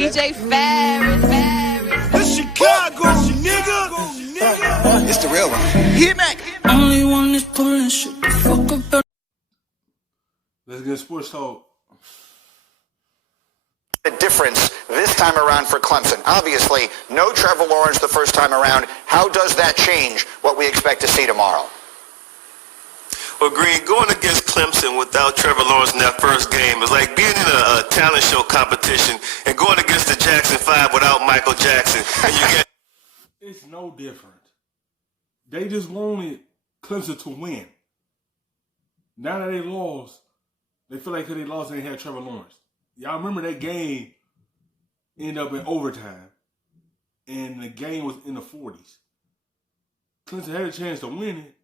DJ Ferris. The Chicago, nigga. It's the real one. Hit me. Only one is pulling shit the fuck up. Let's get sports talk. The difference this time around for Clemson. Obviously, no Trevor Lawrence the first time around. How does that change what we expect to see tomorrow? Well, Green, going against Clemson without Trevor Lawrence in that first game is like being in a talent show competition and going against the Jackson 5 without Michael Jackson. And you get... It's no different. They just wanted Clemson to win. Now that they lost, they feel like they lost and they had Trevor Lawrence. Y'all remember that game ended up in overtime, and the game was in the 40s. Clemson had a chance to win it,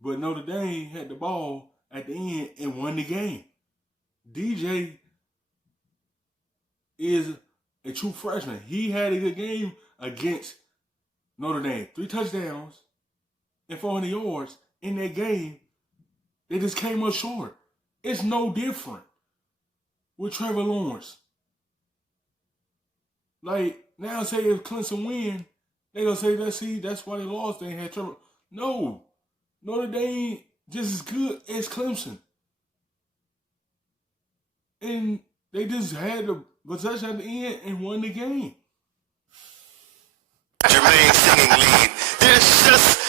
but Notre Dame had the ball at the end and won the game. DJ is a true freshman. He had a good game against Notre Dame. 3 touchdowns and 400 yards in that game. They just came up short. It's no different with Trevor Lawrence. Like, now say if Clemson win, they gonna say, that's why they lost. They had Trevor. No. Notre Dame just as good as Clemson. And they just had the possession at the end and won the game. Jermaine singing lead. There's just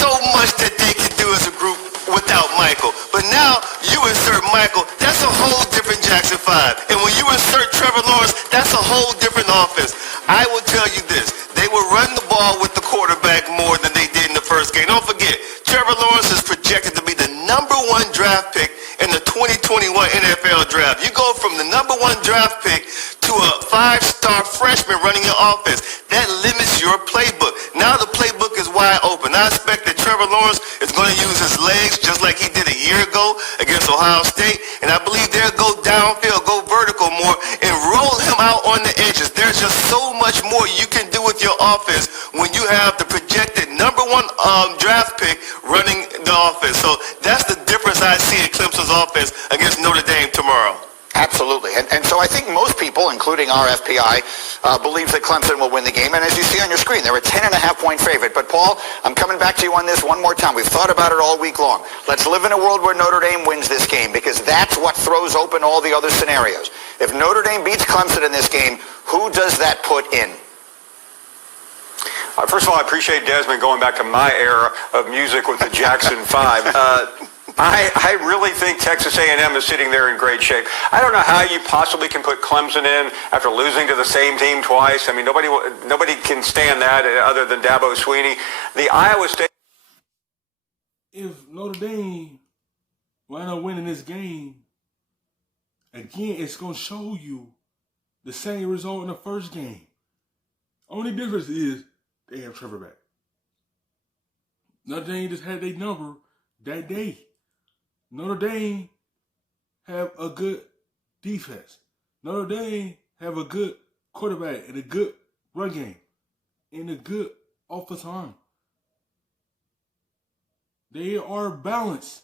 so much that they can do as a group without Michael. But now you insert Michael, that's a whole different Jackson 5. And when you insert Trevor Lawrence, that's a whole different offense. I will tell you this, they will run the ball with the quarterback more than they did in the first game. Don't forget, Trevor Lawrence is projected to be the #1 draft pick in the 2021 NFL draft. You go from the #1 draft pick to a 5-star freshman running your offense. That limits your playbook. Now the playbook is wide open. I expect that Trevor Lawrence is going to use his legs just like he did a year ago against Ohio State. And I believe they'll go downfield, go vertical more, and roll him out on the edges. There's just so much more you can do with your offense when you have the projected #1 draft pick running the offense. So that's the difference I see in Clemson's offense against Notre Dame tomorrow. Absolutely. And so I think most people, including our FPI, believe that Clemson will win the game. And as you see on your screen, they're a 10.5-point favorite. But, Paul, I'm coming back to you on this one more time. We've thought about it all week long. Let's live in a world where Notre Dame wins this game, because that's what throws open all the other scenarios. If Notre Dame beats Clemson in this game, who does that put in? First of all, I appreciate Desmond going back to my era of music with the Jackson 5. I really think Texas A&M is sitting there in great shape. I don't know how you possibly can put Clemson in after losing to the same team twice. I mean, nobody can stand that other than Dabo Swinney. The Iowa State. If Notre Dame wind up winning this game, again, it's going to show you the same result in the first game. Only difference is they have Trevor back. Notre Dame just had their number that day. Notre Dame have a good defense. Notre Dame have a good quarterback and a good run game and a good offensive arm. They are balanced.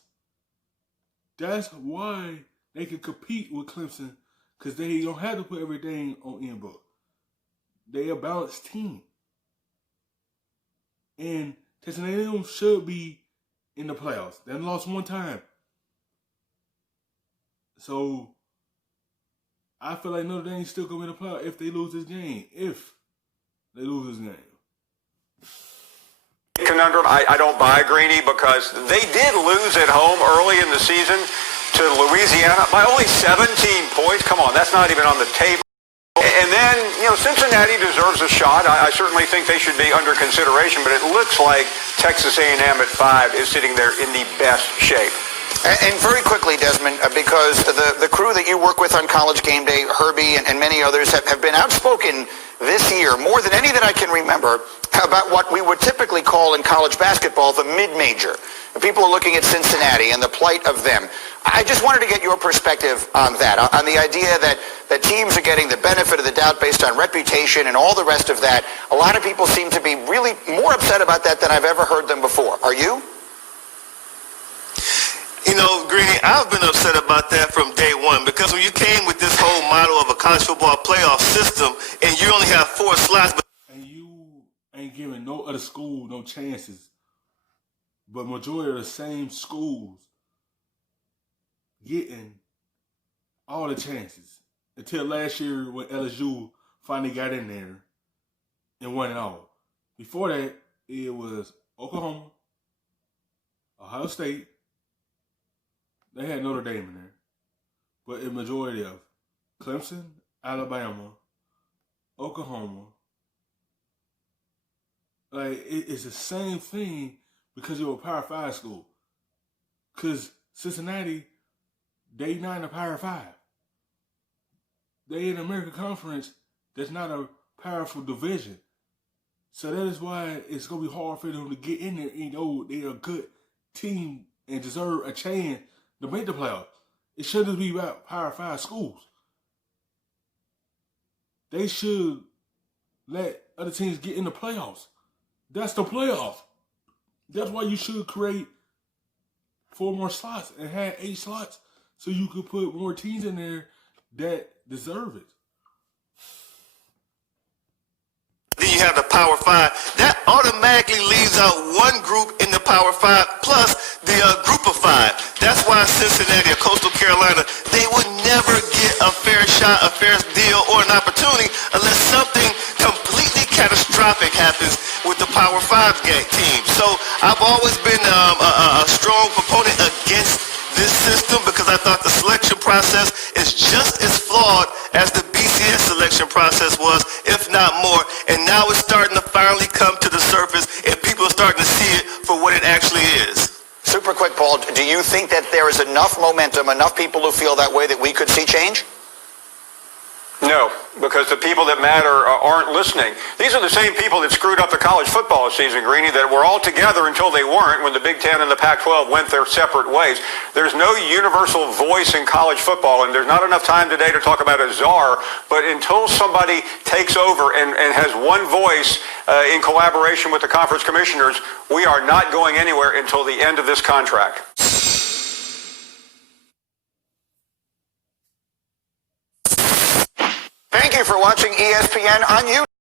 That's why they can compete with Clemson, because they don't have to put everything on in-book. They are a balanced team. And Texas A&M should be in the playoffs. They lost one time. So, I feel like Notre Dame still going to win the playoffs if they lose this game. If they lose this game. Conundrum, I don't buy Greeny, because they did lose at home early in the season to Louisiana by only 17 points. Come on, that's not even on the table. And then, Cincinnati deserves a shot. I certainly think they should be under consideration, but it looks like Texas A&M at 5 is sitting there in the best shape. And very quickly, Desmond, because the crew that you work with on College Game Day, Herbie and many others, have been outspoken this year, more than any that I can remember, about what we would typically call in college basketball the mid-major. People are looking at Cincinnati and the plight of them. I just wanted to get your perspective on that, on the idea that teams are getting the benefit of the doubt based on reputation and all the rest of that. A lot of people seem to be really more upset about that than I've ever heard them before. Are you? Greeny, I've been upset about that from day one, because when you came with this whole model of a college football playoff system, and you only have 4 slots. And you ain't giving no other school no chances. But majority of the same schools getting all the chances. Until last year when LSU finally got in there and won it all. Before that, it was Oklahoma, Ohio State. They had Notre Dame in there. But a majority of Clemson, Alabama, Oklahoma. Like, it's the same thing because you're a Power 5 school. Because Cincinnati, they not in a Power 5. They in the American Conference that's not a powerful division. So that is why it's going to be hard for them to get in there, even though they're a good team and deserve a chance to make the playoffs. It shouldn't be about Power 5 schools. They should let other teams get in the playoffs. That's the playoff. That's why you should create 4 more slots and have 8 slots so you could put more teams in there that deserve it. Then you have the Power 5. That automatically leaves out one group in the Power 5 plus the group of 5. That's why Cincinnati or Coastal Carolina, they would never get a fair shot, a fair deal, or an opportunity unless something completely catastrophic happens with the Power 5 team. So I've always been a strong proponent against this system because I thought the selection process is just as flawed as the BCS selection process was, if not more. And now it's starting to finally come to the surface and people are starting to see it for what it actually is. Super quick, Paul, do you think that there is enough momentum, enough people who feel that way that we could see change? No, because the people that matter aren't listening. These are the same people that screwed up the college football season, Greeny, that were all together until they weren't when the Big Ten and the Pac-12 went their separate ways. There's no universal voice in college football, and there's not enough time today to talk about a czar, but until somebody takes over and has one voice in collaboration with the conference commissioners, we are not going anywhere until the end of this contract. Thank you for watching ESPN on YouTube.